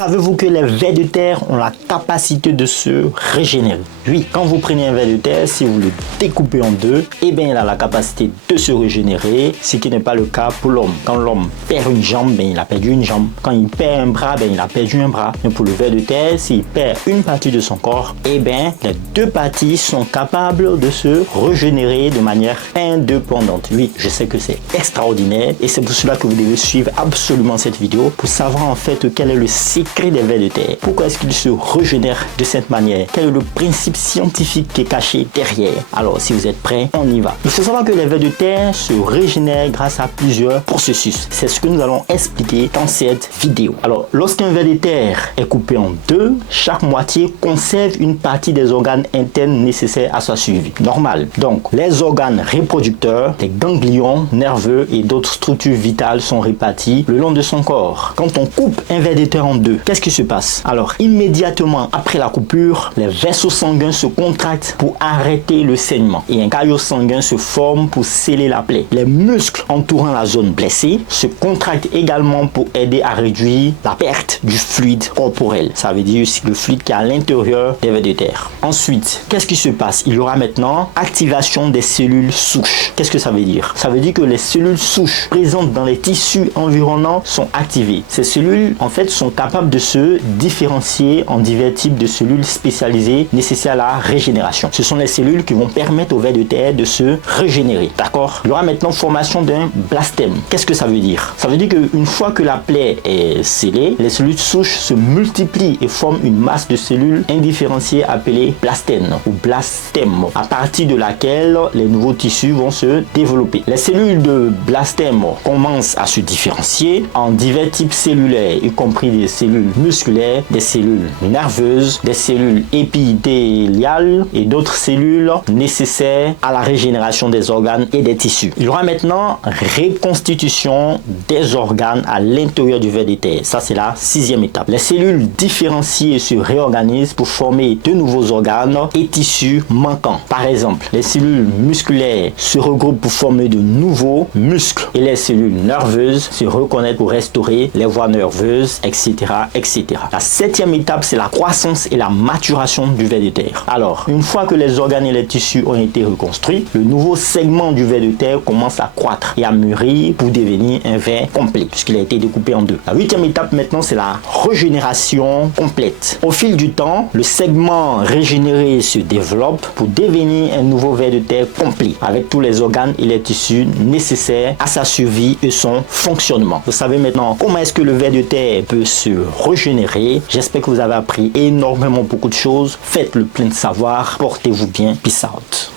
Savez-vous que les vers de terre ont la capacité de se régénérer? Oui, quand vous prenez un ver de terre, si vous le découpez en deux, eh bien il a la capacité de se régénérer, ce qui n'est pas le cas pour l'homme. Quand l'homme perd une jambe, ben, il a perdu une jambe. Quand il perd un bras, ben, il a perdu un bras. Mais pour le ver de terre, s'il perd une partie de son corps, eh bien les deux parties sont capables de se régénérer de manière indépendante. Oui, je sais que c'est extraordinaire et c'est pour cela que vous devez suivre absolument cette vidéo pour savoir en fait quel est le secret des vers de terre. Pourquoi est-ce qu'ils se régénèrent de cette manière? Quel est le principe scientifique qui est caché derrière? Alors, si vous êtes prêts, on y va. Il faut savoir que les vers de terre se régénèrent grâce à plusieurs processus. C'est ce que nous allons expliquer dans cette vidéo. Alors, lorsqu'un ver de terre est coupé en deux, chaque moitié conserve une partie des organes internes nécessaires à sa survie. Normal. Donc, les organes reproducteurs, les ganglions nerveux et d'autres structures vitales sont répartis le long de son corps. Quand on coupe un ver de terre en deux, qu'est-ce qui se passe? Alors, immédiatement après la coupure, les vaisseaux sanguins se contractent pour arrêter le saignement et un caillot sanguin se forme pour sceller la plaie. Les muscles entourant la zone blessée se contractent également pour aider à réduire la perte du fluide corporel. Ça veut dire aussi le fluide qui est à l'intérieur des vers de terre. Ensuite, qu'est-ce qui se passe? Il y aura maintenant activation des cellules souches. Qu'est-ce que ça veut dire? Ça veut dire que les cellules souches présentes dans les tissus environnants sont activées. Ces cellules, en fait, sont capables de se différencier en divers types de cellules spécialisées nécessaires à la régénération. Ce sont les cellules qui vont permettre au ver de terre de se régénérer. D'accord? Il y aura maintenant formation d'un blastème. Qu'est-ce que ça veut dire? Ça veut dire qu'une fois que la plaie est scellée, les cellules souches se multiplient et forment une masse de cellules indifférenciées appelée blastème ou blastème, à partir de laquelle les nouveaux tissus vont se développer. Les cellules de blastème commencent à se différencier en divers types cellulaires, y compris des cellules musculaires, des cellules nerveuses, des cellules épithéliales et d'autres cellules nécessaires à la régénération des organes et des tissus. Il y aura maintenant reconstitution des organes à l'intérieur du ver de terre. Ça, c'est la sixième étape. Les cellules différenciées se réorganisent pour former de nouveaux organes et tissus manquants. Par exemple, les cellules musculaires se regroupent pour former de nouveaux muscles et les cellules nerveuses se reconnaissent pour restaurer les voies nerveuses, etc., etc. La septième étape, c'est la croissance et la maturation du ver de terre. Alors, une fois que les organes et les tissus ont été reconstruits, le nouveau segment du ver de terre commence à croître et à mûrir pour devenir un ver complet, puisqu'il a été découpé en deux. La huitième étape maintenant, c'est la régénération complète. Au fil du temps, le segment régénéré se développe pour devenir un nouveau ver de terre complet, avec tous les organes et les tissus nécessaires à sa survie et son fonctionnement. Vous savez maintenant comment est-ce que le ver de terre peut se régénérer. J'espère que vous avez appris énormément beaucoup de choses. Faites le plein de savoir. Portez-vous bien. Peace out.